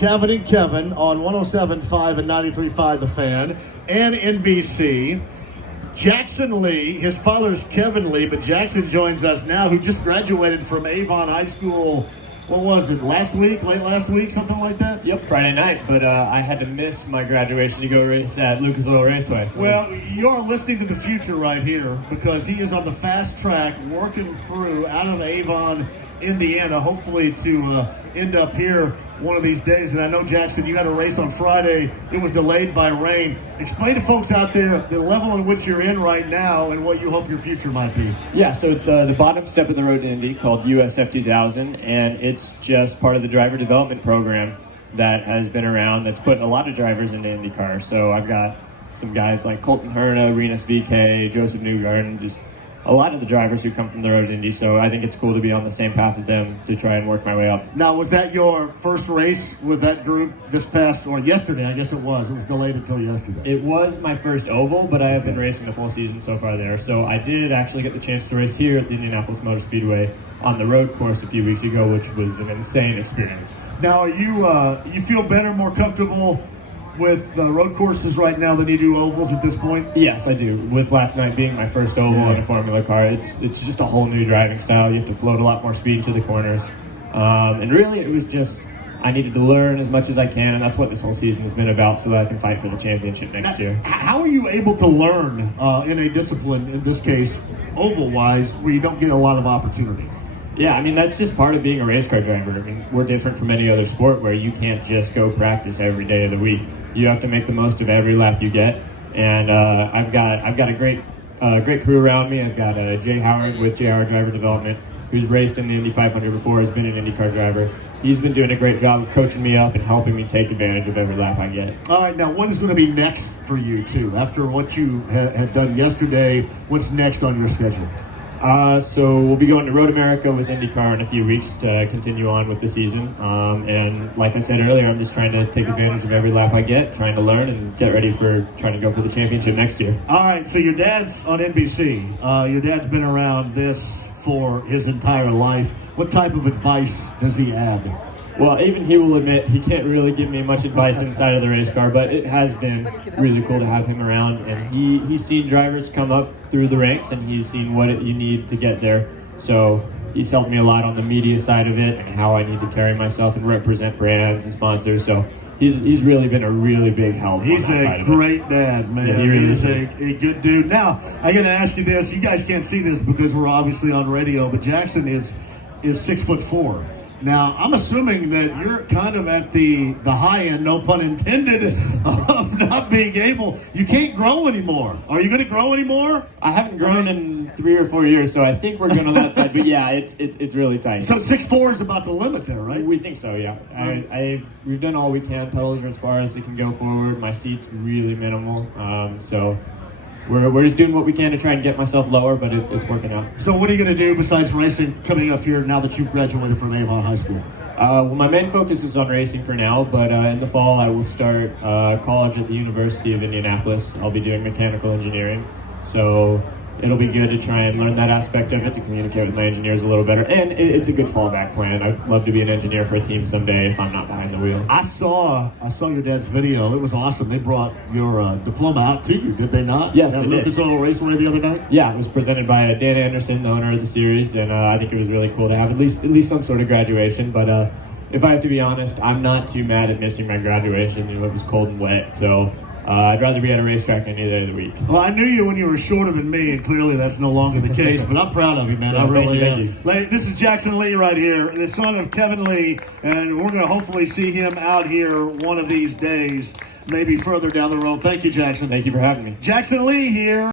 Kevin and Kevin on 107.5 and 93.5 The Fan and NBC. Jackson Lee, his father's Kevin Lee, but Jackson joins us now, who just graduated from Avon High School, what was it, late last week, something like that? Yep, Friday night, but I had to miss my graduation to go race at Lucas Oil Raceway. So well, you're listening to the future right here, because he is on the fast track working through out of Avon, Indiana, hopefully to end up here one of these days. And I know, Jackson, you had a race on Friday. It was delayed by rain. Explain to folks out there the level in which you're in right now and what you hope your future might be. Yeah, so it's the bottom step of the Road to Indy called USF 2000, and it's just part of the driver development program that has been around that's putting a lot of drivers into IndyCar. So I've got some guys like Colton Herna, Renus VK, Joseph Newgarden, just a lot of the drivers who come from the Road to Indy, so I think it's cool to be on the same path with them to try and work my way up. Now, was that your first race with that group this past, or yesterday, I guess it was. It was delayed until yesterday. It was my first oval, but I have been racing the full season so far there. So I did actually get the chance to race here at the Indianapolis Motor Speedway on the road course a few weeks ago, which was an insane experience. Now, you feel better, more comfortable with road courses right now than you do ovals at this point? Yes, I do. With last night being my first oval in a Formula car, it's just a whole new driving style. You have to float a lot more speed to the corners. And really, it was just, I needed to learn as much as I can, and that's what this whole season has been about, so that I can fight for the championship next year. How are you able to learn in a discipline, in this case, oval-wise, where you don't get a lot of opportunity? Yeah, I mean, that's just part of being a race car driver. I mean, we're different from any other sport where you can't just go practice every day of the week. You have to make the most of every lap you get. And I've got a great crew around me. I've got Jay Howard with JR Driver Development, who's raced in the Indy 500 before, has been an IndyCar driver. He's been doing a great job of coaching me up and helping me take advantage of every lap I get. All right, now what is going to be next for you, too? After what you had done yesterday, what's next on your schedule? So we'll be going to Road America with IndyCar in a few weeks to continue on with the season. And like I said earlier, I'm just trying to take advantage of every lap I get, trying to learn and get ready for trying to go for the championship next year. All right, so your dad's on NBC. Your dad's been around this for his entire life. What type of advice does he add? Well, even he will admit he can't really give me much advice inside of the race car, but it has been really cool to have him around. And he's seen drivers come up through the ranks, and he's seen what you need to get there. So he's helped me a lot on the media side of it and how I need to carry myself and represent brands and sponsors. So he's really been a really big help. He's a great dad, man. Yeah, he really He's is. a good dude. Now, I got to ask you this. You guys can't see this because we're obviously on radio, but Jackson is 6'4". Now, I'm assuming that you're kind of at the high end, no pun intended, of not being able. You can't grow anymore. Are you going to grow anymore? I haven't grown in 3 or 4 years, so I think we're good on that side. But yeah, it's really tight. So 6'4" is about the limit there, right? We think so, yeah. We've done all we can. Pedals are as far as they can go forward. My seat's really minimal, so we're just doing what we can to try and get myself lower, but it's working out. So what are you going to do besides racing coming up here now that you've graduated from Avon High School? Well, my main focus is on racing for now, but in the fall I will start college at the University of Indianapolis. I'll be doing mechanical engineering, so it'll be good to try and learn that aspect of it, to communicate with my engineers a little better. And it's a good fallback plan. I'd love to be an engineer for a team someday if I'm not behind the wheel. I saw your dad's video. It was awesome. They brought your diploma out to you, did they not? Yes, at they did. Lucas Oil Raceway the other night? Yeah, it was presented by Dan Anderson, the owner of the series, and I think it was really cool to have at least some sort of graduation. But if I have to be honest, I'm not too mad at missing my graduation. It was cold and wet, so I'd rather be at a racetrack any day of the week. Well, I knew you when you were shorter than me, and clearly that's no longer the case, but I'm proud of you, man. I really am. This is Jackson Lee right here, the son of Kevin Lee, and we're going to hopefully see him out here one of these days, maybe further down the road. Thank you, Jackson. Thank you for having me. Jackson Lee here.